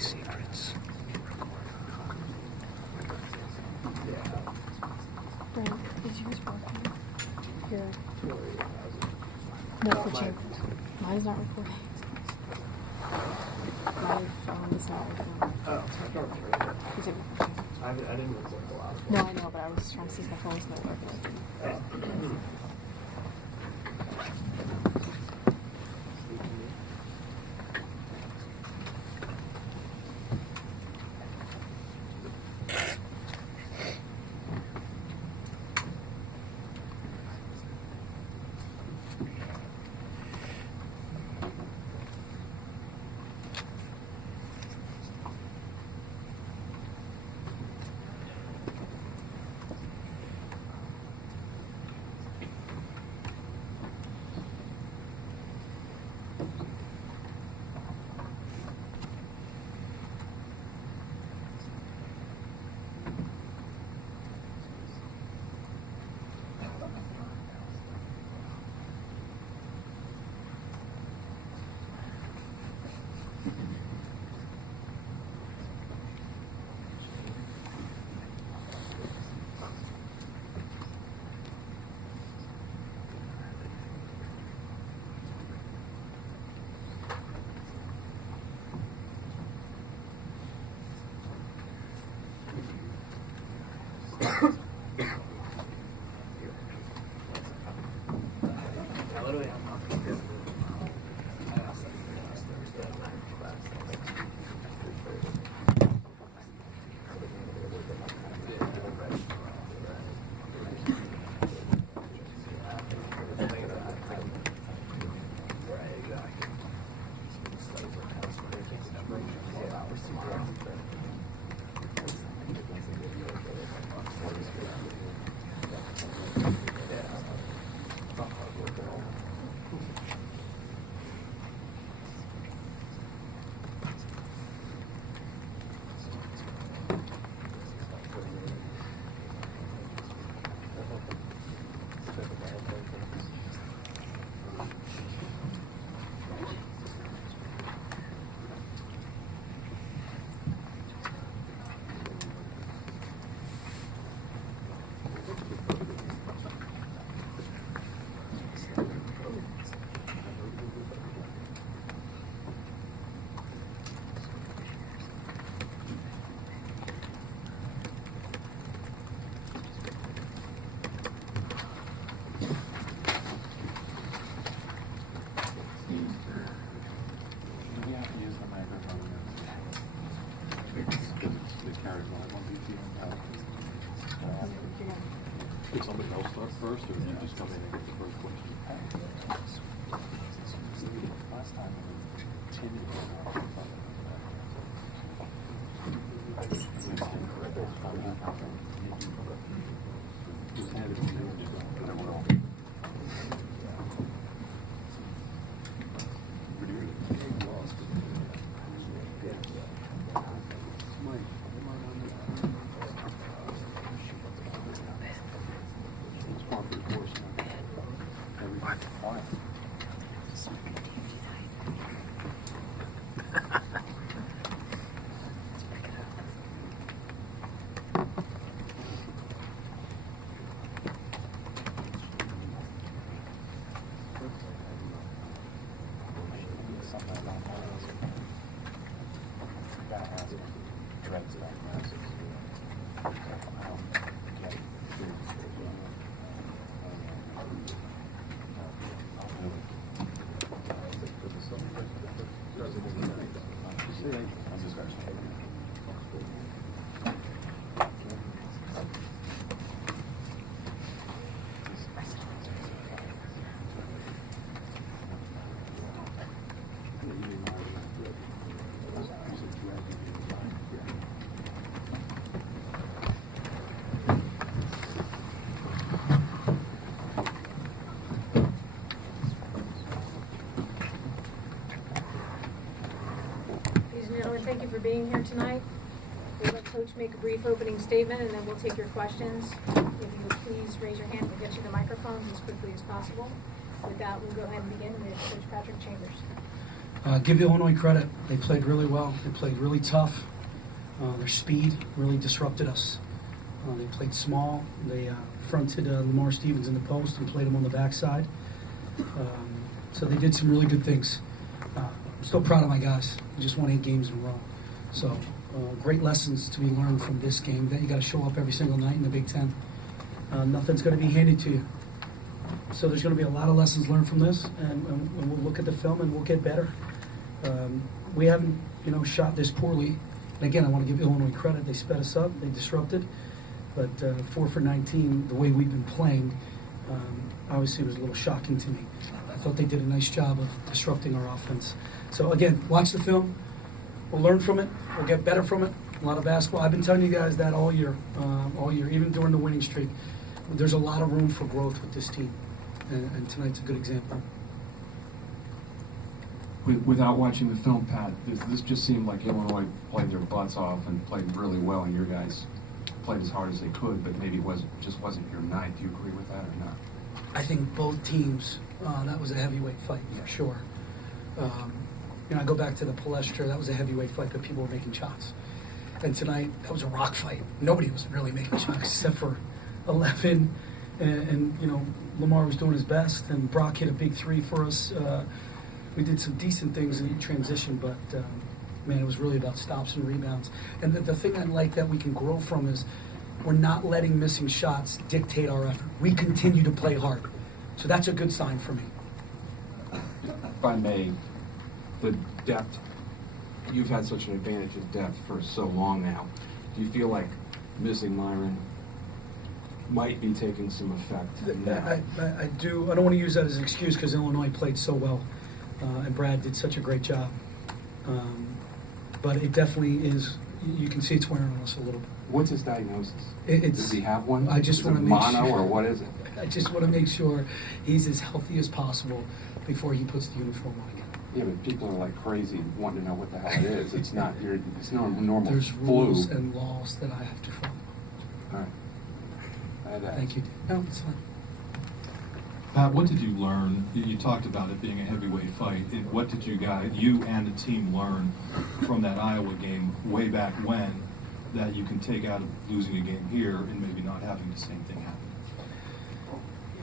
secrets. Brent, is yours working? Here. No, for chambers. Mine is not recording. My phone is not recording. Oh, I don't remember. Is it recording? I didn't record the last one. No, I know, but I was trying to see if my phone was not working. Could somebody else start first, or you just come in and get the first question? Last time Thank you for being here tonight. We'll let Coach make a brief opening statement, and then we'll take your questions. If you would please raise your hand, we'll get you the microphones as quickly as possible. With that, we'll go ahead and begin with Coach Patrick Chambers. Give Illinois credit. They played really well. They played really tough. Their speed really disrupted us. They played small. They fronted Lamar Stevens in the post and played him on the backside. So they did some really good things. I'm still proud of my guys. They just won 8 games in a row. So great lessons to be learned from this game. That you got to show up every single night in the Big Ten. Nothing's going to be handed to you. So there's going to be a lot of lessons learned from this, and we'll look at the film and we'll get better. We haven't, shot this poorly. And again, I want to give Illinois credit. They sped us up. They disrupted. But 4 for 19, the way we've been playing, obviously was a little shocking to me. I thought they did a nice job of disrupting our offense. So again, watch the film. We'll learn from it. We'll get better from it. A lot of basketball. I've been telling you guys that all year, even during the winning streak. There's a lot of room for growth with this team, and tonight's a good example. Without watching the film, Pat, this just seemed like Illinois played their butts off and played really well, and your guys played as hard as they could, but maybe it just wasn't your night. Do you agree with that or not? I think both teams, that was a heavyweight fight for sure. I go back to the Palestra, that was a heavyweight fight, but people were making shots. And tonight, that was a rock fight. Nobody was really making shots except for 11, and Lamar was doing his best, and Brock hit a big 3 for us. We did some decent things in transition, but it was really about stops and rebounds. And the thing I like that we can grow from is we're not letting missing shots dictate our effort. We continue to play hard, so that's a good sign for me. If I may, the depth, you've had such an advantage of depth for so long now. Do you feel like missing Myron might be taking some effect now? I do. I don't want to use that as an excuse because Illinois played so well, and Brad did such a great job. But it definitely is. You can see it's wearing on us a little bit. What's his diagnosis? Does he have one? I just want to make mono sure, or what is it? I just want to make sure he's as healthy as possible before he puts the uniform on again. Yeah, but people are like crazy wanting to know what the hell it is. It's not. It's no normal There's flu. rules and laws that I have to follow. All right. Thank you. No, it's fine. Pat, what did you learn? You talked about it being a heavyweight fight. What did you and the team learn from that Iowa game way back when that you can take out of losing a game here and maybe not having the same thing happen?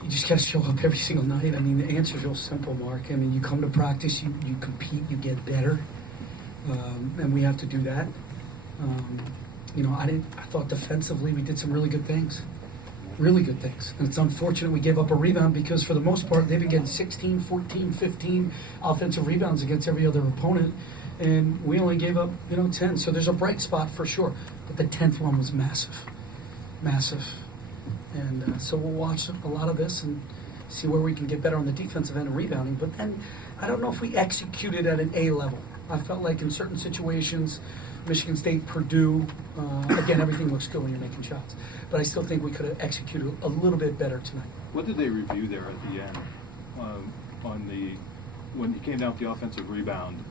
You just got to show up every single night. I mean, the answer's real simple, Mark. I mean, you come to practice, you compete, you get better, and we have to do that. I thought defensively we did some really good things. Really good things. And it's unfortunate we gave up a rebound because for the most part they've been getting 16, 14, 15 offensive rebounds against every other opponent, and we only gave up 10. So there's a bright spot for sure, but the 10th one was massive. And so we'll watch a lot of this and see where we can get better on the defensive end of rebounding. But then I don't know if we executed at an A level. I felt like in certain situations, Michigan State, Purdue, again, everything looks good when you're making shots. But I still think we could have executed a little bit better tonight. What did they review there at the end when it came down to the offensive rebound?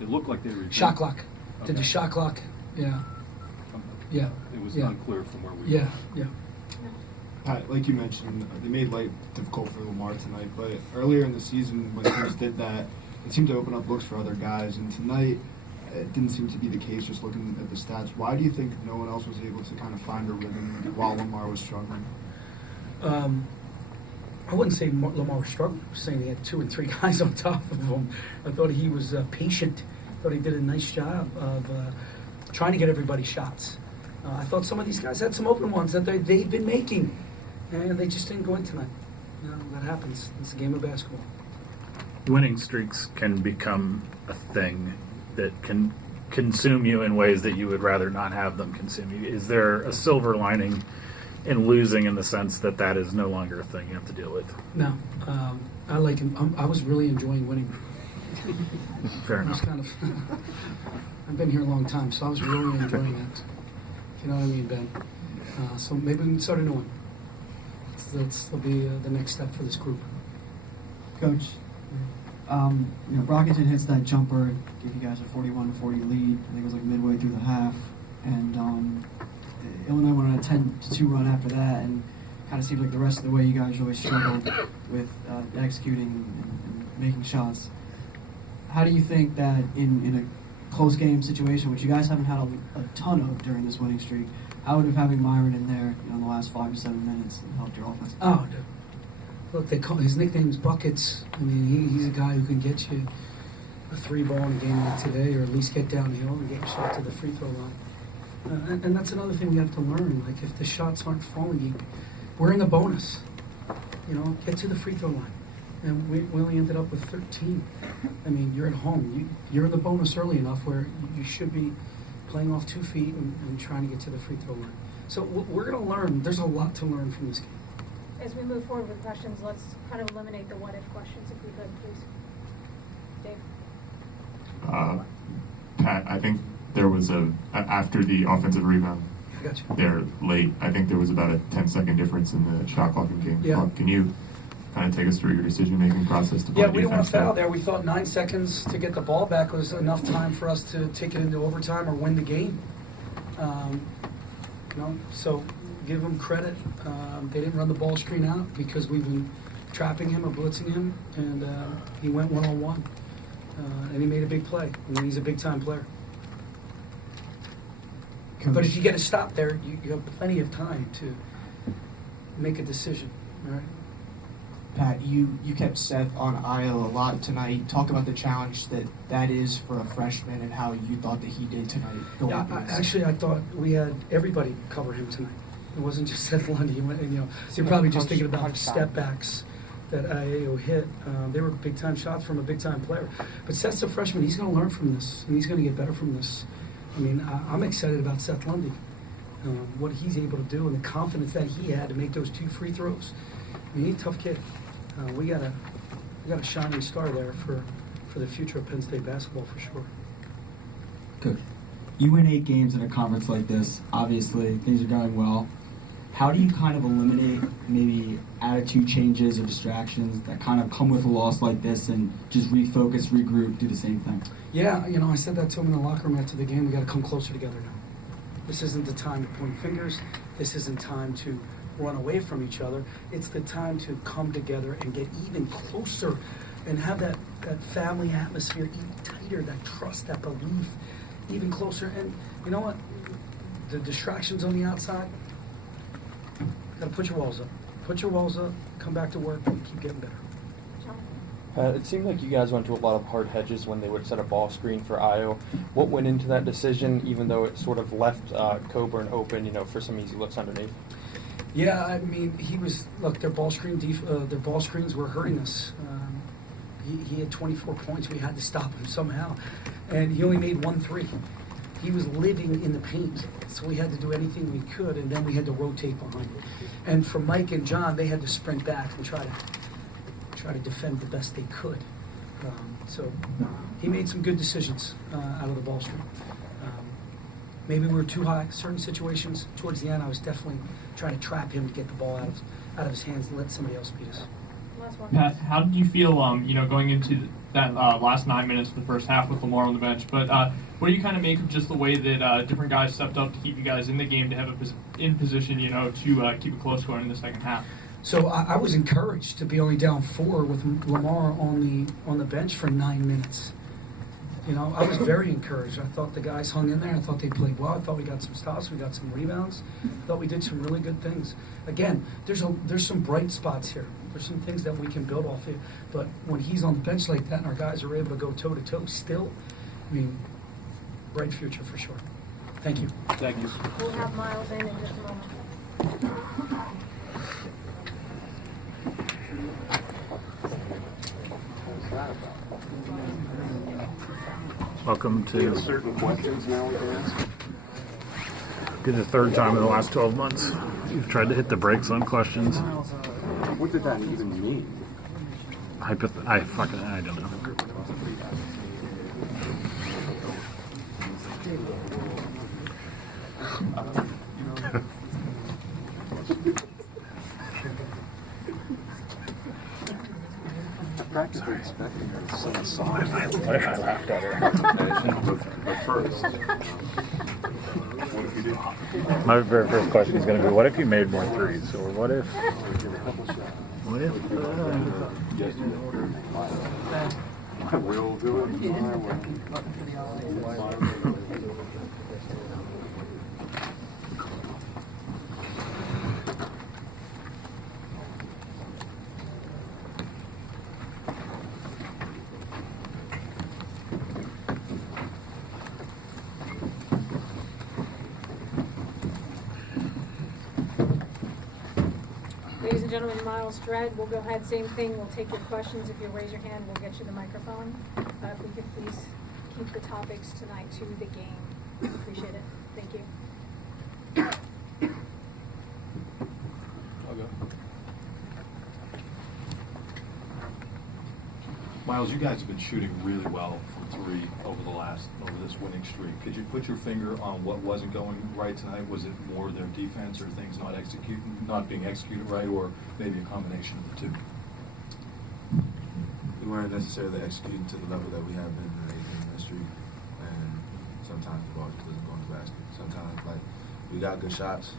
It looked like they reviewed. Shot clock. Okay. Did the shot clock? Yeah. Yeah. It was Yeah. unclear from where we Yeah. were. Yeah. Pat, like you mentioned, they made life difficult for Lamar tonight, but earlier in the season when teams did that, it seemed to open up looks for other guys, and tonight it didn't seem to be the case just looking at the stats. Why do you think no one else was able to kind of find a rhythm while Lamar was struggling? I wouldn't say Lamar was struggling. I was saying he had 2 and 3 guys on top of him. I thought he was patient. I thought he did a nice job of trying to get everybody shots. I thought some of these guys had some open ones that they've been making, and they just didn't go in tonight. That happens. It's a game of basketball. Winning streaks can become a thing that can consume you in ways that you would rather not have them consume you. Is there a silver lining in losing in the sense that that is no longer a thing you have to deal with? No. I like him. I was really enjoying winning. Fair I was enough. kind of I've been here a long time, so I was really enjoying it. You know what I mean, Ben? So maybe we can start a new one. That'll be the next step for this group. Coach, Brockington hits that jumper, gave you guys a 41-40 lead. I think it was like midway through the half, and Illinois went on a 10-2 run after that, and kind of seemed like the rest of the way you guys really struggled with executing and making shots. how do you think that in a close game situation, which you guys haven't had a ton of during this winning streak, how would having Myron in there, in the last 5 to 7 minutes helped your offense? Oh, dude. Look, his nickname's Buckets. I mean, he's a guy who can get you a 3-ball in a game like today, or at least get downhill and get yourself to the free throw line. And that's another thing we have to learn. Like, if the shots aren't falling, we're in the bonus. Get to the free throw line. And we only ended up with 13. I mean, you're at home. You're in the bonus early enough where you should be playing off 2 feet and trying to get to the free throw line. So we're going to learn. There's a lot to learn from this game. As we move forward with questions, let's kind of eliminate the what-if questions, if we could, please. Dave? Pat, I think there was after the offensive rebound I got you. there late, I think there was about a 10-second difference in the shot clock and game clock. Can you kind of take us through your decision-making process to play we didn't want defense to foul well? there. We thought 9 seconds to get the ball back was enough time for us to take it into overtime or win the game. So give them credit. They didn't run the ball screen out because we've been trapping him or blitzing him, and he went one-on-one. And he made a big play. I mean, he's a big-time player. But if you get a stop there, you have plenty of time to make a decision. All right? Pat, you kept Seth on aisle a lot tonight. Talk about the challenge that is for a freshman and how you thought that he did tonight. I thought we had everybody cover him tonight. It wasn't just Seth Lundy. You're probably just thinking about step backs that IAO hit. They were big-time shots from a big-time player. But Seth's a freshman. He's going to learn from this, and he's going to get better from this. I mean, I'm excited about Seth Lundy, what he's able to do and the confidence that he had to make those 2 free throws. I mean, he's a tough kid. We got a shining star there for the future of Penn State basketball for sure. Coach, you win 8 games in a conference like this. Obviously, things are going well. How do you kind of eliminate maybe attitude changes or distractions that kind of come with a loss like this and just refocus, regroup, do the same thing? Yeah, I said that to him in the locker room after the game. We got to come closer together now. This isn't the time to point fingers. This isn't time to run away from each other. It's the time to come together and get even closer and have that family atmosphere even tighter, that trust, that belief even closer. And you know what? The distractions on the outside, got to put your walls up. Put your walls up, come back to work, and keep getting better. It seemed like you guys went to a lot of hard hedges when they would set a ball screen for Io. What went into that decision, even though it sort of left Coburn open, for some easy looks underneath? Yeah, I mean, their ball screens were hurting us. He had 24 points. We had to stop him somehow. And he only made 1 3. He was living in the paint, so we had to do anything we could, and then we had to rotate behind it. And for Mike and John, they had to sprint back and try to defend the best they could. So he made some good decisions out of the ball screen. Maybe we were too high. Certain situations, towards the end, I was definitely trying to trap him to get the ball out of his hands and let somebody else beat us. Last one. Pat, how did you feel, going into that last 9 minutes of the first half with Lamar on the bench? But what do you kind of make of just the way that different guys stepped up to keep you guys in the game, to have in position, to keep it close going in the second half? So I was encouraged to be only down 4 with Lamar on the bench for 9 minutes. I was very encouraged. I thought the guys hung in there. I thought they played well. I thought we got some stops. We got some rebounds. I thought we did some really good things. Again, there's some bright spots here. There's some things that we can build off of. But when he's on the bench like that and our guys are able to go toe-to-toe still, I mean, bright future for sure. Thank you. Thank you. We'll have Myles in just a moment. Welcome to Certain questions now we can ask. be the 3rd time in the last 12 months you've tried to hit the brakes on questions. What did that even mean? I don't know. Practically expecting her to sing a song. What if I laughed at her? But first, what if you do? My very first question is going to be, what if you made more threes? Or what if... I will do it my way. Ladies and gentlemen, Myles Dredd, we'll go ahead, same thing, we'll take your questions. If you raise your hand, we'll get you the microphone. If we could please keep the topics tonight to the game. Appreciate it. Thank you. I'll go. Myles, you guys have been shooting really well from three over this winning streak. Could you put your finger on what wasn't going right tonight? Was it more their defense or things not being executed right, or maybe a combination of the two? We weren't necessarily executing to the level that we have been in the game streak, and sometimes the ball just doesn't go in the basket. Sometimes, like, we got good shots,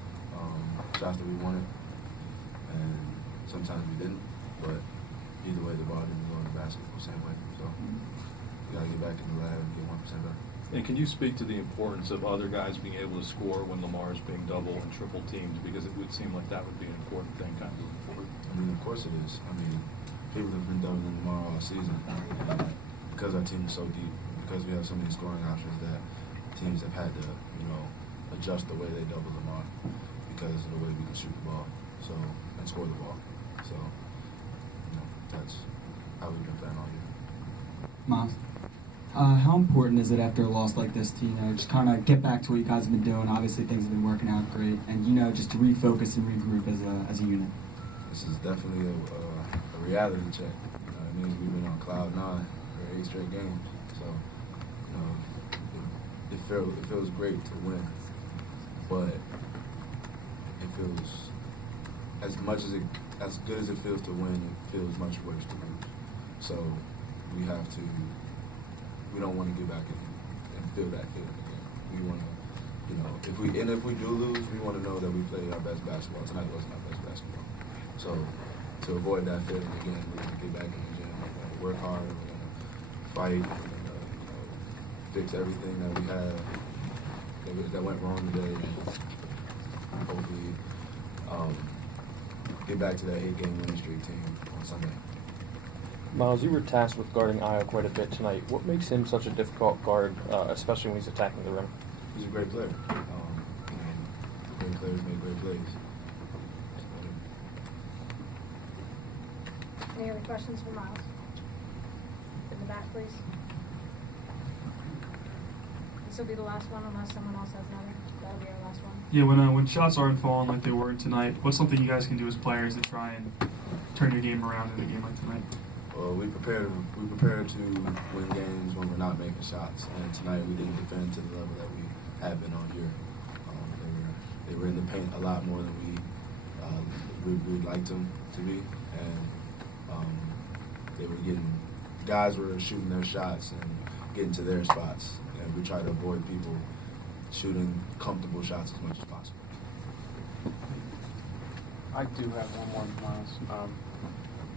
shots that we wanted, and sometimes we didn't. But either way, the ball didn't go in the basket the same way. So we got to get back in the lab and get 1% better. And can you speak to the importance of other guys being able to score when Lamar is being double and triple teamed? Because it would seem like that would be an important thing kind of moving forward. I mean, of course it is. I mean, people have been doubling Lamar all season. Because our team is so deep, because we have so many scoring options that teams have had to, adjust the way they double Lamar because of the way we can shoot the ball and score the ball. So, that's how we've been playing all year. Myles, how important is it after a loss like this to, just kind of get back to what you guys have been doing? Obviously, things have been working out great, and, just to refocus and regroup as a unit. This is definitely a reality check. It means we've been on cloud 9 for 8 straight games. So, it feels great to win, but it feels as good as it feels to win, it feels much worse to lose. So we don't want to get back and feel that feeling again. We want to, if we do lose, we want to know that we played our best basketball. Tonight wasn't our best basketball. So to avoid that feeling again, we're going to get back in the gym. We're going to work hard. We're going to fight. We're going to fix everything that we have that went wrong today, and hopefully get back to that 8-game winning streak team on Sunday. Myles, you were tasked with guarding Ayo quite a bit tonight. What makes him such a difficult guard, especially when he's attacking the rim? He's a great player. Great players make great plays. Any other questions for Myles? In the back, please. This will be the last one unless someone else has another. That'll be our last one. Yeah, when shots aren't falling like they were tonight, what's something you guys can do as players to try and turn your game around in a game like tonight? Well, we prepare to win games when we're not making shots, and tonight we didn't defend to the level that we have been all year. They were in the paint a lot more than we'd like them to be, and guys were shooting their shots and getting to their spots, and we try to avoid people shooting comfortable shots as much as possible. I do have one more, Myles.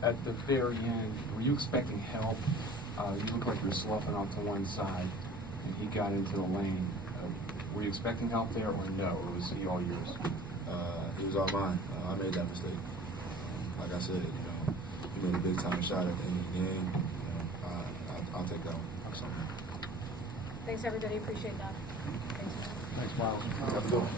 At the very end, were you expecting help? You looked like you were sloughing off to one side, and he got into the lane. Were you expecting help there, or no? Or was he all yours? It was all mine. I made that mistake. Like I said, he made a big time shot at the end of the game. I'll take that one. Thanks, everybody. Appreciate that. Thanks, Myles. Have a good one.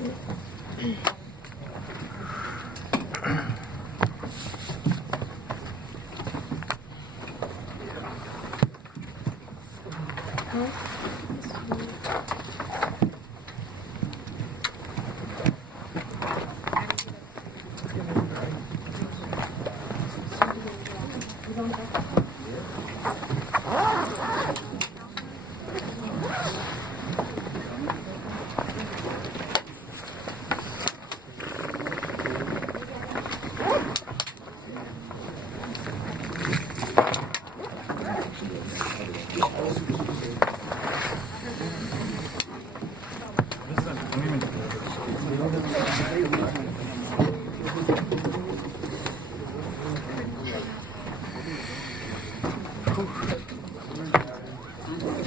Listen,